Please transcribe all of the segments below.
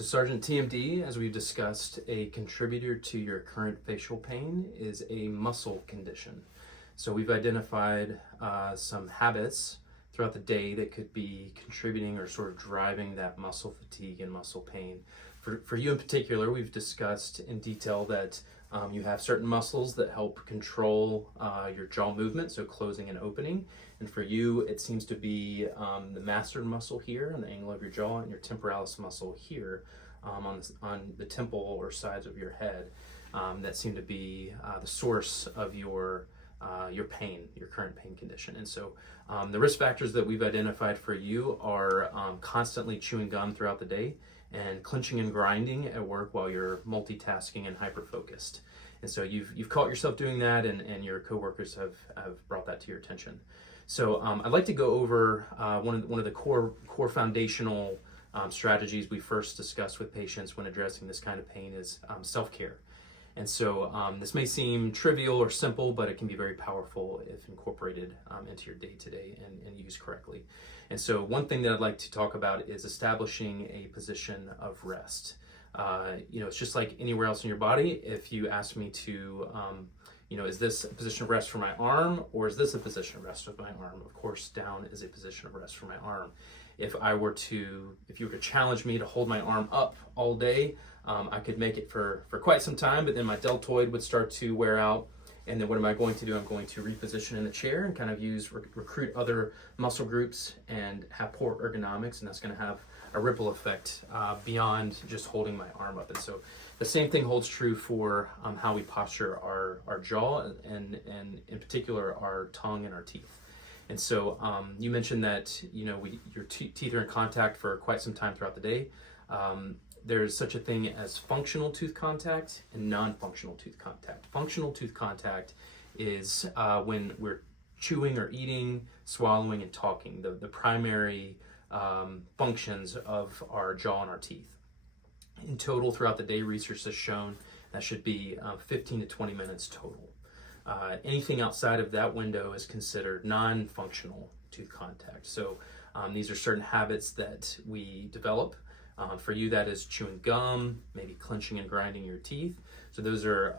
So Sergeant TMD, as we've discussed, a contributor to your current facial pain is a muscle condition. So we've identified some habits throughout the day that could be contributing or sort of driving that muscle fatigue and muscle pain. For you in particular, we've discussed in detail that you have certain muscles that help control your jaw movement, so closing and opening. And for you, it seems to be the masseter muscle here on the angle of your jaw and your temporalis muscle here on the temple or sides of your head that seem to be the source of your pain, your current pain condition. And so the risk factors that we've identified for you are constantly chewing gum throughout the day and clenching and grinding at work while you're multitasking and hyper-focused. And so you've caught yourself doing that, and your coworkers have brought that to your attention. So I'd like to go over one of the core foundational strategies we first discussed with patients when addressing this kind of pain is self-care. And so this may seem trivial or simple, but it can be very powerful if incorporated into your day-to-day and used correctly. And so one thing that I'd like to talk about is establishing a position of rest. It's just like anywhere else in your body. If you ask me to, is this a position of rest for my arm, or is this a position of rest with my arm? Of course, down is a position of rest for my arm. If you were to challenge me to hold my arm up all day, I could make it for quite some time, but then my deltoid would start to wear out. And then what am I going to do? I'm going to reposition in the chair and kind of recruit other muscle groups and have poor ergonomics, and that's going to have a ripple effect beyond just holding my arm up. And so the same thing holds true for how we posture our jaw and in particular our tongue and our teeth. And so you mentioned that your teeth are in contact for quite some time throughout the day. There's such a thing as functional tooth contact and non-functional tooth contact. Functional tooth contact is when we're chewing or eating, swallowing, and talking, the primary functions of our jaw and our teeth. In total, throughout the day, research has shown that should be 15 to 20 minutes total. Anything outside of that window is considered non-functional tooth contact. So these are certain habits that we develop. For you, that is chewing gum, maybe clenching and grinding your teeth. So those are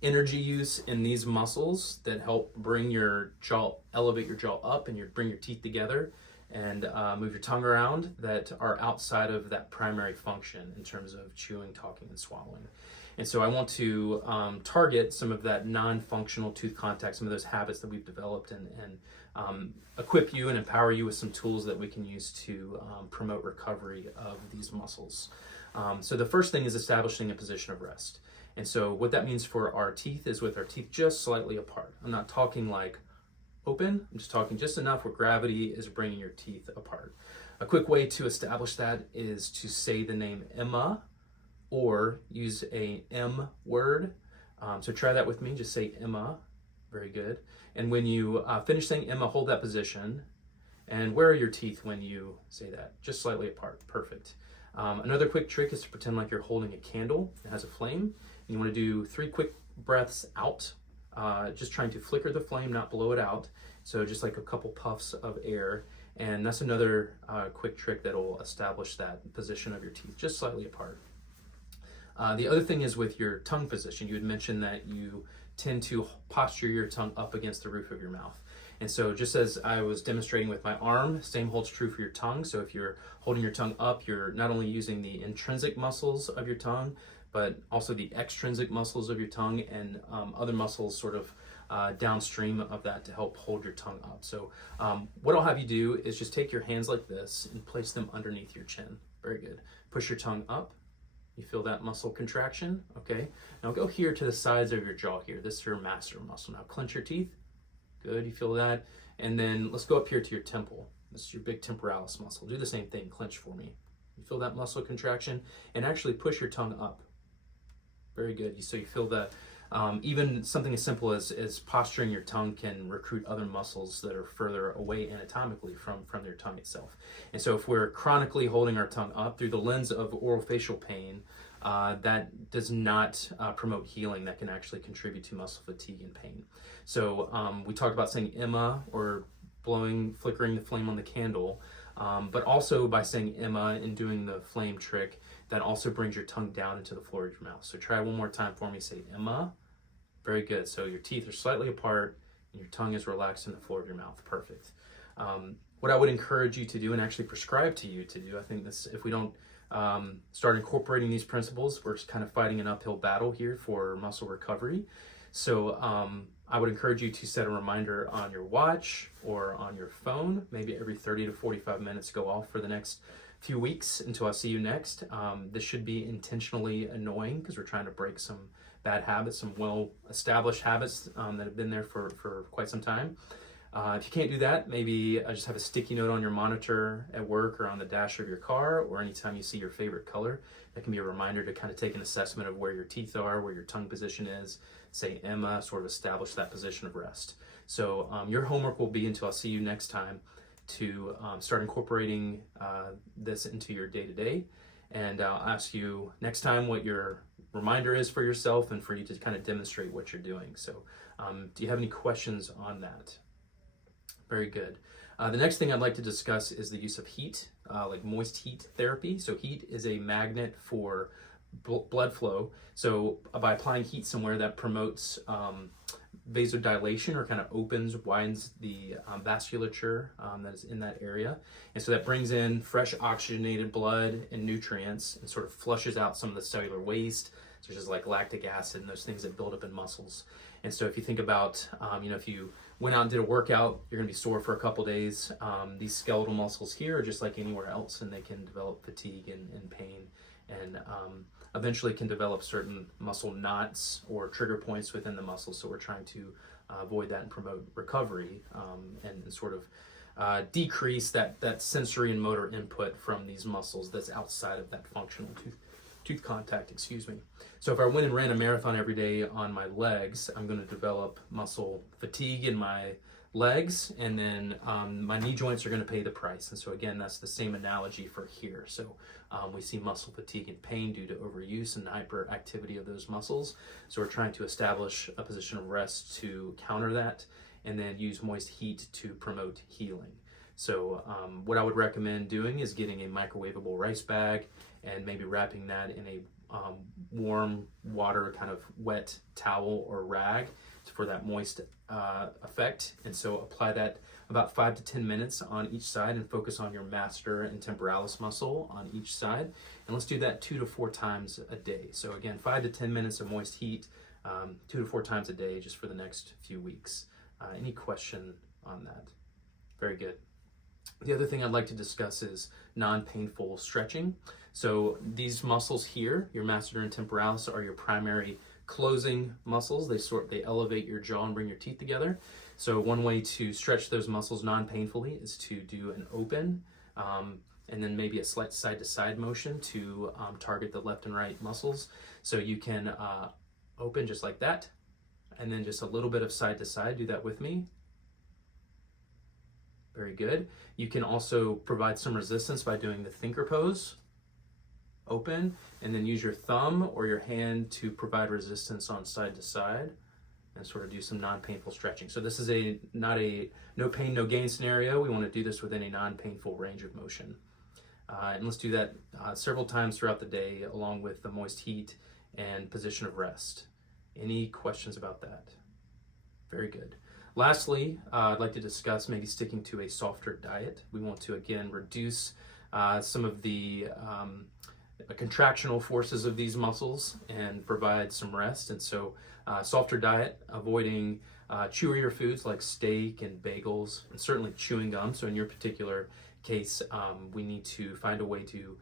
energy use in these muscles that help bring your jaw, elevate your jaw up, and bring your teeth together and move your tongue around, that are outside of that primary function in terms of chewing, talking, and swallowing. And so I want to target some of that non-functional tooth contact, some of those habits that we've developed, and equip you and empower you with some tools that we can use to promote recovery of these muscles. So the first thing is establishing a position of rest. And so what that means for our teeth is with our teeth just slightly apart. I'm not talking like open, I'm just talking just enough where gravity is bringing your teeth apart. A quick way to establish that is to say the name Emma, or use a M word. So try that with me, just say Emma. Very good. And when you finish saying Emma, hold that position. And where are your teeth when you say that? Just slightly apart. Perfect. Another quick trick is to pretend like you're holding a candle. It has a flame. You want to do 3 quick breaths out, just trying to flicker the flame, not blow it out. So just like a couple puffs of air. And that's another quick trick that will establish that position of your teeth, just slightly apart. The other thing is with your tongue position. You had mentioned that you tend to posture your tongue up against the roof of your mouth. And so just as I was demonstrating with my arm, same holds true for your tongue. So if you're holding your tongue up, you're not only using the intrinsic muscles of your tongue, but also the extrinsic muscles of your tongue and other muscles sort of downstream of that to help hold your tongue up. So what I'll have you do is just take your hands like this and place them underneath your chin. Very good. Push your tongue up. You feel that muscle contraction, okay? Now go here to the sides of your jaw here. This is your masseter muscle. Now clench your teeth. Good, you feel that? And then let's go up here to your temple. This is your big temporalis muscle. Do the same thing, clench for me. You feel that muscle contraction? And actually push your tongue up. Very good. So you feel that even something as simple as posturing your tongue can recruit other muscles that are further away anatomically from their tongue itself. And so if we're chronically holding our tongue up through the lens of orofacial pain, that does not promote healing. That can actually contribute to muscle fatigue and pain. So we talked about saying Emma or flickering the flame on the candle. But also by saying Emma and doing the flame trick, that also brings your tongue down into the floor of your mouth. So try one more time for me. Say Emma. Very good. So your teeth are slightly apart and your tongue is relaxed in the floor of your mouth. Perfect. What I would encourage you to do and actually prescribe to you to do, I think this, if we don't start incorporating these principles, we're just kind of fighting an uphill battle here for muscle recovery. So I would encourage you to set a reminder on your watch or on your phone, maybe every 30 to 45 minutes go off for the next few weeks until I see you next. This should be intentionally annoying because we're trying to break some bad habits, some well-established habits that have been there for quite some time. If you can't do that, maybe just have a sticky note on your monitor at work or on the dash of your car, or anytime you see your favorite color. That can be a reminder to kind of take an assessment of where your teeth are, where your tongue position is. Say Emma, sort of establish that position of rest. So your homework will be, until I see you next time, to start incorporating this into your day-to-day. And I'll ask you next time what your reminder is for yourself and for you to kind of demonstrate what you're doing. So do you have any questions on that? Very good. The next thing I'd like to discuss is the use of heat, like moist heat therapy. So heat is a magnet for blood flow. So by applying heat somewhere, that promotes vasodilation, or kind of widens the vasculature that is in that area. And so that brings in fresh oxygenated blood and nutrients and sort of flushes out some of the cellular waste, such as like lactic acid and those things that build up in muscles. And so if you think about, if you went out and did a workout, you're going to be sore for a couple days. These skeletal muscles here are just like anywhere else, and they can develop fatigue and pain, and eventually can develop certain muscle knots or trigger points within the muscle. So we're trying to avoid that and promote recovery and sort of decrease that sensory and motor input from these muscles that's outside of that functional tooth contact, excuse me. So if I went and ran a marathon every day on my legs, I'm going to develop muscle fatigue in my legs, and then my knee joints are going to pay the price. And so again, that's the same analogy for here. So we see muscle fatigue and pain due to overuse and hyperactivity of those muscles. So we're trying to establish a position of rest to counter that, and then use moist heat to promote healing. So what I would recommend doing is getting a microwavable rice bag and maybe wrapping that in a warm water, kind of wet towel or rag for that moist effect. And so apply that about 5 to 10 minutes on each side, and focus on your masseter and temporalis muscle on each side. And let's do that 2 to 4 times a day. So again, 5 to 10 minutes of moist heat, 2 to 4 times a day, just for the next few weeks. Any question on that? Very good. The other thing I'd like to discuss is non-painful stretching. So these muscles here, your masseter and temporalis, are your primary closing muscles. They elevate your jaw and bring your teeth together. So one way to stretch those muscles non-painfully is to do an open, and then maybe a slight side-to-side motion to target the left and right muscles. So you can open just like that, and then just a little bit of side-to-side. Do that with me. Very good. You can also provide some resistance by doing the thinker pose. Open, and then use your thumb or your hand to provide resistance on side to side, and sort of do some non-painful stretching. So this is not a no pain, no gain scenario. We want to do this within a non-painful range of motion. And let's do that several times throughout the day, along with the moist heat and position of rest. Any questions about that? Very good. Lastly, I'd like to discuss maybe sticking to a softer diet. We want to, again, reduce some of the contractional forces of these muscles and provide some rest. And so softer diet, avoiding chewier foods like steak and bagels, and certainly chewing gum. So in your particular case, we need to find a way to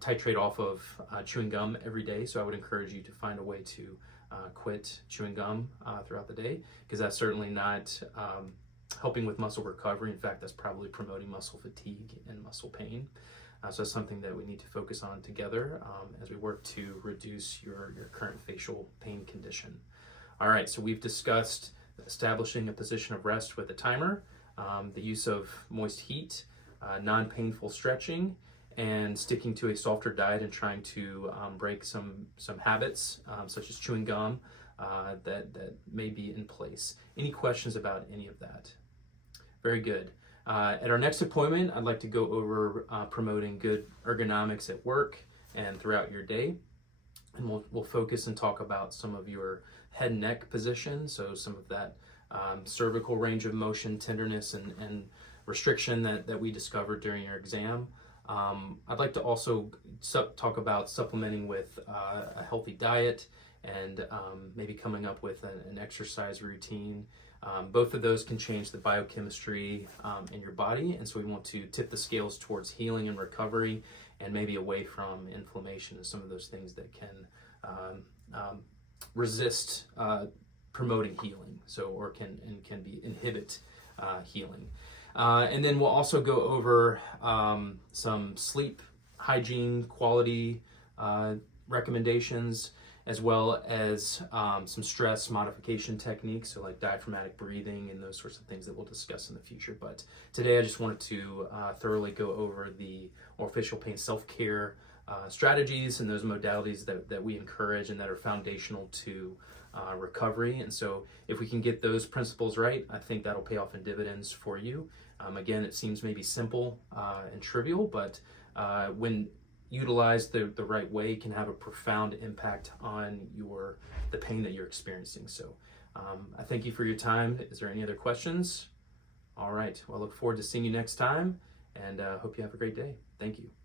titrate off of chewing gum every day. So I would encourage you to find a way to quit chewing gum throughout the day, because that's certainly not helping with muscle recovery. In fact, that's probably promoting muscle fatigue and muscle pain. So it's something that we need to focus on together as we work to reduce your current facial pain condition. All right, so we've discussed establishing a position of rest with a timer, the use of moist heat, non-painful stretching, and sticking to a softer diet and trying to break some habits, such as chewing gum, that may be in place. Any questions about any of that? Very good. At our next appointment, I'd like to go over promoting good ergonomics at work and throughout your day. And we'll focus and talk about some of your head and neck position, so some of that cervical range of motion, tenderness, and restriction that we discovered during your exam. I'd like to also talk about supplementing with a healthy diet and maybe coming up with an exercise routine. Both of those can change the biochemistry in your body, and so we want to tip the scales towards healing and recovery and maybe away from inflammation and some of those things that can resist promoting healing, or can inhibit healing. And then we'll also go over some sleep hygiene quality recommendations, as well as some stress modification techniques, so like diaphragmatic breathing and those sorts of things that we'll discuss in the future. But today I just wanted to thoroughly go over the facial pain self-care strategies and those modalities that we encourage and that are foundational to recovery. And so if we can get those principles right, I think that'll pay off in dividends for you. Again, it seems maybe simple and trivial, but when utilized the right way, can have a profound impact on the pain that you're experiencing. So I thank you for your time. Is there any other questions? All right. Well, I look forward to seeing you next time, and hope you have a great day. Thank you.